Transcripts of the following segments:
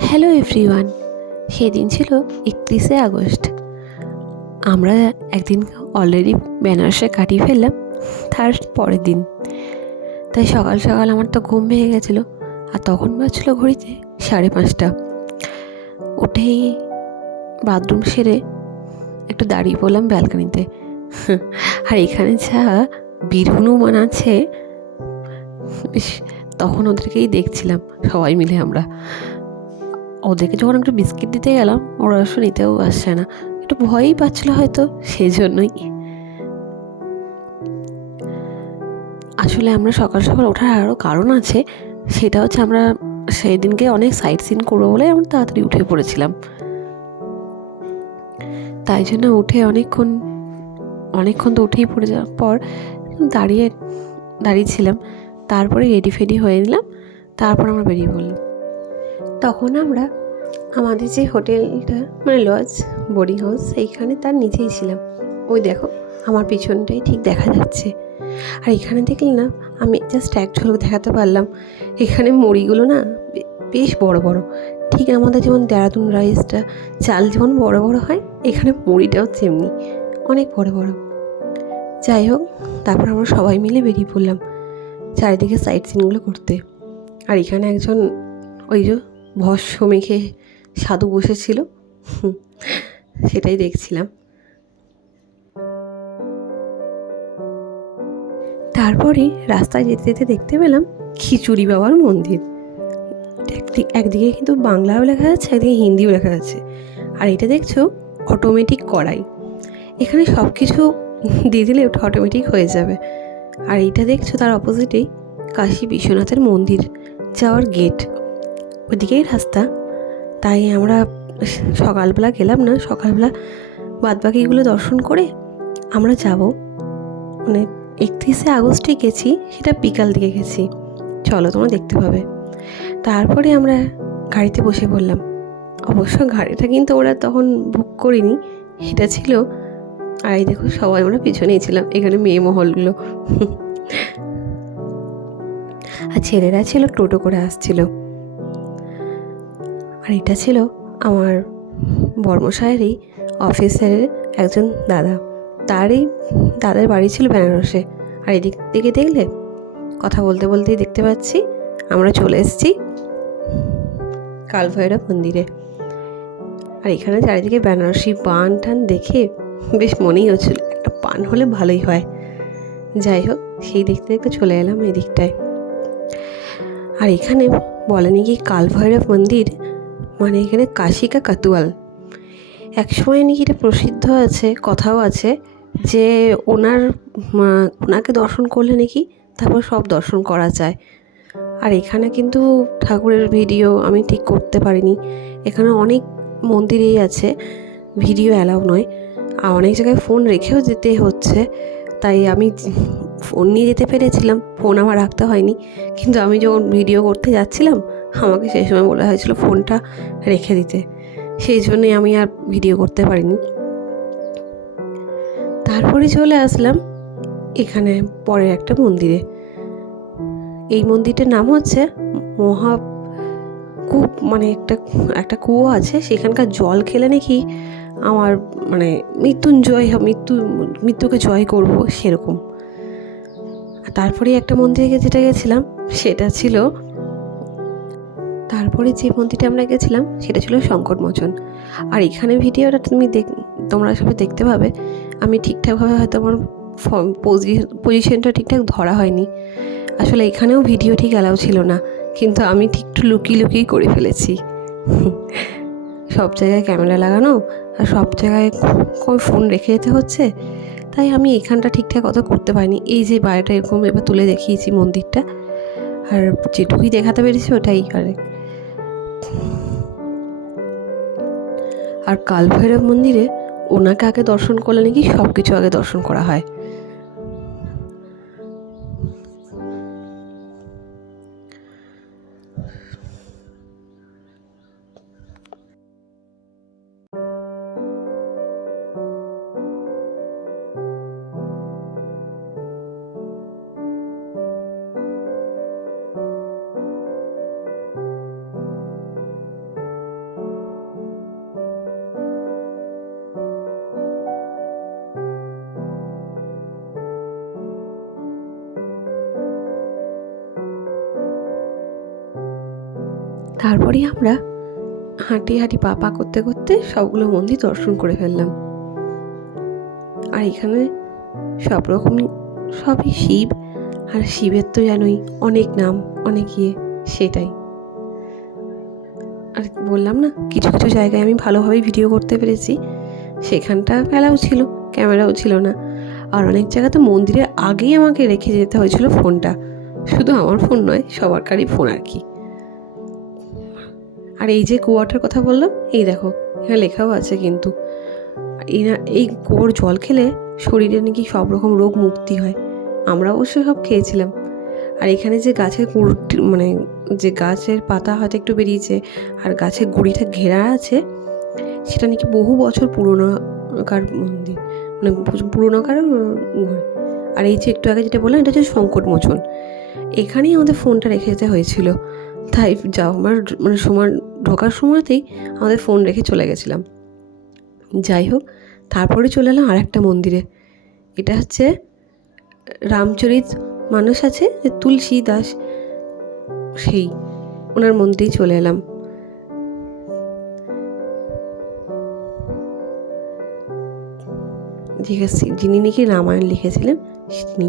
Hello everyone. সেদিন ছিল 31শে August. আমরা একদিন অলরেডি বেনারসে কাটিয়ে ফেললাম, তার পরের দিন। তাই সকাল সকাল আমার তো ঘুম ভেঙে গেছিলো, আর তখন বাজছিল ঘড়িতে 5:30। উঠেই বাথরুম সেরে একটু দাঁড়িয়ে পড়লাম ব্যালকনিতে। আর এখানে যা বীর হনুমান আছে, তখন ওদেরকেই দেখছিলাম সবাই মিলে। আমরা ওদেরকে যখন একটু বিস্কিট দিতে গেলাম, ওরা অবশ্য নিতেও আসছে না, একটু ভয়ই পাচ্ছিল হয়তো, সেই জন্যই। আসলে আমরা সকাল সকাল ওঠার আরও কারণ আছে। সেটা হচ্ছে আমরা সেই দিনকে অনেক সাইট সিন করবো বলে আমরা তাড়াতাড়ি উঠে পড়েছিলাম। তাই জন্য উঠে অনেকক্ষণ তো উঠেই পড়ে যাওয়ার পর দাঁড়িয়েছিলাম। তারপরে রেডি ফেডি হয়ে নিলাম, তারপর আমরা বেরিয়ে পড়লাম। তখন আমরা আমাদের যে হোটেলটা, মানে লজ, বোর্ডিং হাউস, সেইখানে তার নিচেই ছিলাম। ওই দেখো আমার পিছনটাই ঠিক দেখা যাচ্ছে। আর এখানে দেখলে না, আমি জাস্ট এক ঝলক দেখাতে পারলাম। এখানে মুড়িগুলো না বেশ বড় বড়, ঠিক আমাদের যেমন দেরাদুন রাইসটা চাল যেমন বড় বড় হয়, এখানে মুড়িটাও তেমনি অনেক বড় বড়। যাই হোক, তারপর আমরা সবাই মিলে বেরিয়ে পড়লাম চারিদিকে সাইট সিনগুলো করতে। আর এখানে একজন ওই যে ভস্য মেখে সাধু বসেছিল, সেটাই দেখছিলাম। তারপরে রাস্তায় যেতে যেতে দেখতে পেলাম খিচুড়ি বাবার মন্দির। একদিকে কিন্তু বাংলাও লেখা আছে, একদিকে হিন্দিও লেখা আছে। আর এটা দেখছো অটোমেটিক কড়াই, এখানে সব কিছু দিয়ে দিলে ওটা অটোমেটিক হয়ে যাবে। আর এইটা দেখছো তার অপোজিটেই কাশী বিশ্বনাথের মন্দির যাওয়ার গেট, ওদিকেই রাস্তা। তাই আমরা সকালবেলা গেলাম না, সকালবেলা বাদবাকিগুলো দর্শন করে আমরা যাব, মানে 31শে আগস্টে গেছি, সেটা বিকাল দিকে গেছি। চলো তোমরা দেখতে পাবে। তারপরে আমরা গাড়িতে বসে পড়লাম। অবশ্য গাড়িটা কিন্তু ওরা তখন বুক করিনি, এটা ছিল। আর এই দেখো সবাই আমরা পিছনেই ছিলাম, এখানে মেয়ে মহলগুলো। আর ছেলেরা ছিল টোটো করে আসছিল। আর এটা ছিল আমার বর্মশায়েরই অফিসের একজন দাদা, তারই দাদার বাড়ি ছিল বেনারসে। আর এদিক থেকে দেখলে, কথা বলতে বলতেই দেখতে পাচ্ছি আমরা চলে এসেছি কালভৈরব মন্দিরে। আর এখানে চারিদিকে বেনারসি পান টান দেখে বেশ মনেই হচ্ছিল একটা পান হলে ভালোই হয়। যাই হোক, সেই দেখতে দেখতে চলে এলাম এই দিকটায়। আর এখানে বলে নাকি কালভৈরব মন্দির মানে এখানে কাশী কা কাতুয়াল। একসময় নাকি এটা প্রসিদ্ধ আছে, কথাও আছে যে ওনাকে দর্শন করলে নাকি তারপর সব দর্শন করা যায়। আর এখানে কিন্তু ঠাকুরের ভিডিও আমি ঠিক করতে পারিনি। এখানে অনেক মন্দিরেই আছে ভিডিও অ্যালাউ নয়, আর অনেক জায়গায় ফোন রেখেও যেতে হচ্ছে। তাই আমি ফোন নিয়ে যেতে পেরেছিলাম, ফোন আমার রাখতে হয়নি। কিন্তু আমি যখন ভিডিও করতে যাচ্ছিলাম, আমাকে সেই সময় বলা হয়েছিল ফোনটা রেখে দিতে, সেই জন্যে আমি আর ভিডিও করতে পারিনি। তারপরে চলে আসলাম এখানে পরের একটা মন্দিরে। এই মন্দিরটার নাম হচ্ছে মহাকূপ, মানে একটা কুয়ো আছে, সেখানকার জল খেলে নাকি আমার মানে মৃত্যুকে জয় করব সেরকম। তারপরে একটা মন্দিরে যেটা গেছিলাম সেটা ছিল, তারপরে যে মন্দিরটা আমরা গেছিলাম সেটা ছিল সংকটমোচন। আর এখানে ভিডিওটা তোমরা সবাই দেখতে পাবে। আমি ঠিকঠাকভাবে হয়তো আমার পজিশনটা ঠিকঠাক ধরা হয়নি। আসলে এখানেও ভিডিও ঠিক অ্যালাউ ছিল না, কিন্তু আমি ঠিক একটু লুকিয়ে করে ফেলেছি। সব জায়গায় ক্যামেরা লাগানো, আর সব জায়গায় ফোন রেখে যেতে হচ্ছে, তাই আমি এখানটা ঠিকঠাক অত করতে পারিনি। এই যে বাইরেটা এরকম এবার তুলে দেখিয়েছি মন্দিরটা, আর যেটুকুই দেখাতে পেরেছি ওটাই অনেক। আর কালভৈরব মন্দিরে ওনাকে আগে দর্শন করলে নাকি সব কিছু আগে দর্শন করা হয়। তারপরেই আমরা হাঁটি হাঁটি পা পা করতে করতে সবগুলো মন্দির দর্শন করে ফেললাম। আর এখানে সব রকমই সবই শিব, আর শিবের তো জানোই অনেক নাম, অনেক সেটাই। আর বললাম না, কিছু কিছু জায়গায় আমি ভালোভাবেই ভিডিও করতে পেরেছি, সেখানটা অ্যালাউ ছিল, ক্যামেরাও ছিল না। আর অনেক জায়গাতে মন্দিরের আগেই আমাকে রেখে যেতে হয়েছিল ফোনটা, শুধু আমার ফোন নয়, সবারকারই ফোন আর কি। আর এই যে কুয়াটার কথা বললাম, এই দেখো এখানে লেখাও আছে কিন্তু, এই কুয়োর জল খেলে শরীরে নাকি সব রকম রোগ মুক্তি হয়। আমরা অবশ্য সব খেয়েছিলাম। আর এখানে যে গাছের মানে যে গাছের পাতা হয়তো একটু বেরিয়েছে আর গাছের গুঁড়িটা ঘেরা আছে, সেটা নাকি বহু বছর পুরোনোকার মন্দির, মানে পুরোনোকার ঘর। আর এই যে একটু আগে যেটা বললাম, এটা হচ্ছে সংকট মোচন। এখানেই আমাদের ফোনটা রেখে যেতে হয়েছিল, তাই আমার মানে সময় ঢোকার সময়তেই আমাদের ফোন রেখে চলে গেছিলাম। যাই হোক, তারপরে চলে এলাম আর একটা মন্দিরে। এটা হচ্ছে রামচরিত মানুষ আছে যে তুলসী দাস, সেই ওনার মন্দিরেই চলে এলাম। ঠিক আছে, যিনি নাকি রামায়ণ লিখেছিলেন তিনি।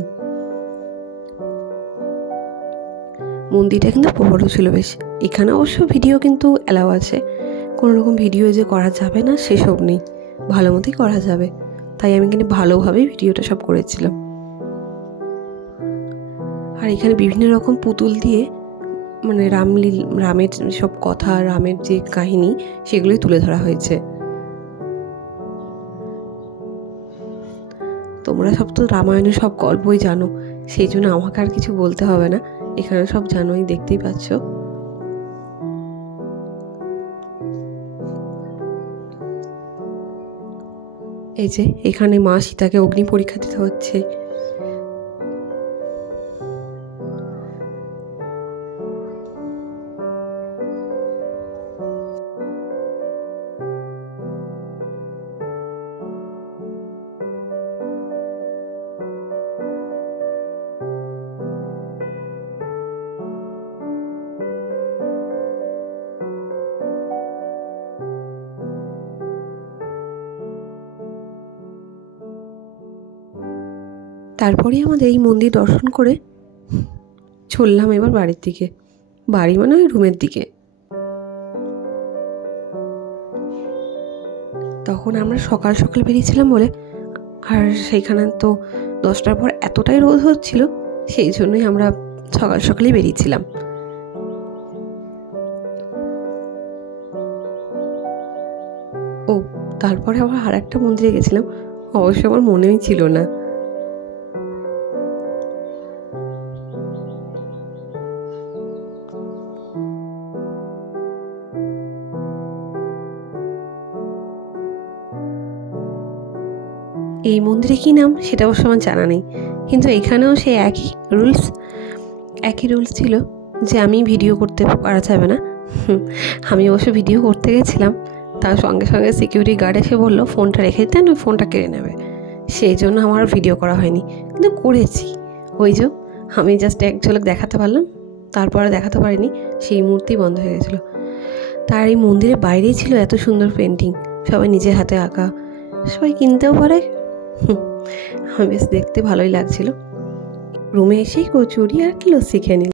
মন্দিরটা কিন্তু বড় ছিল বেশ। এখানে অবশ্য ভিডিও কিন্তু অ্যালাউ আছে, কোনো রকম ভিডিও যে করা যাবে না সেসব নেই, ভালো মতোই করা যাবে। তাই আমি কিন্তু ভালোভাবেই ভিডিওটা সব করেছিলাম। আর এখানে বিভিন্ন রকম পুতুল দিয়ে মানে রামের সব কথা, রামের যে কাহিনী, সেগুলোই তুলে ধরা হয়েছে। তোমরা সব তো রামায়ণের সব গল্পই জানো, সেই জন্য আমাকে আর কিছু বলতে হবে না, এখানে সব জানোই, দেখতেই পাচ্ছ। এই যে এখানে মা সীতাকে অগ্নি পরীক্ষা দিতে হচ্ছে। তারপরে আমাদের এই মন্দির দর্শন করে চললাম এবার বাড়ির দিকে, বাড়ি মানে ওই রুমের দিকে। তখন আমরা সকাল সকাল বেরিয়েছিলাম বলে, আর সেইখানে তো 10টার পর এতটাই রোদ হচ্ছিল, সেই জন্যই আমরা সকাল সকালেই বেরিয়েছিলাম। ও তারপরে আবার আর একটা মন্দিরে গেছিলাম, অবশ্য আমার মনেই ছিল না। এই মন্দিরে কী নাম সেটা অবশ্য আমার জানা নেই, কিন্তু এখানেও সেই একই রুলস ছিল যে আমি ভিডিও করতে পারা যাবে না। আমি অবশ্য ভিডিও করতে গেছিলাম, তার সঙ্গে সঙ্গে সিকিউরিটি গার্ড এসে বললো ফোনটা রেখে দিতে, না ফোনটা কেড়ে নেবে। সেই জন্য আমার ভিডিও করা হয়নি, কিন্তু করেছি। ওই যে আমি জাস্ট এক ঝলক দেখাতে পারলাম, তারপরে দেখাতে পারিনি, সেই মুহূর্তেই বন্ধ হয়ে গেছিলো। তার এই মন্দিরের বাইরেই ছিল এত সুন্দর পেন্টিং, সবাই নিজের হাতে আঁকা, সবাই কিনতেও পারে। আমি বেশ দেখতে ভালোই লাগছিল। রুমে এসেই কচুরি আর কি লস্যি খেয়ে নিলাম।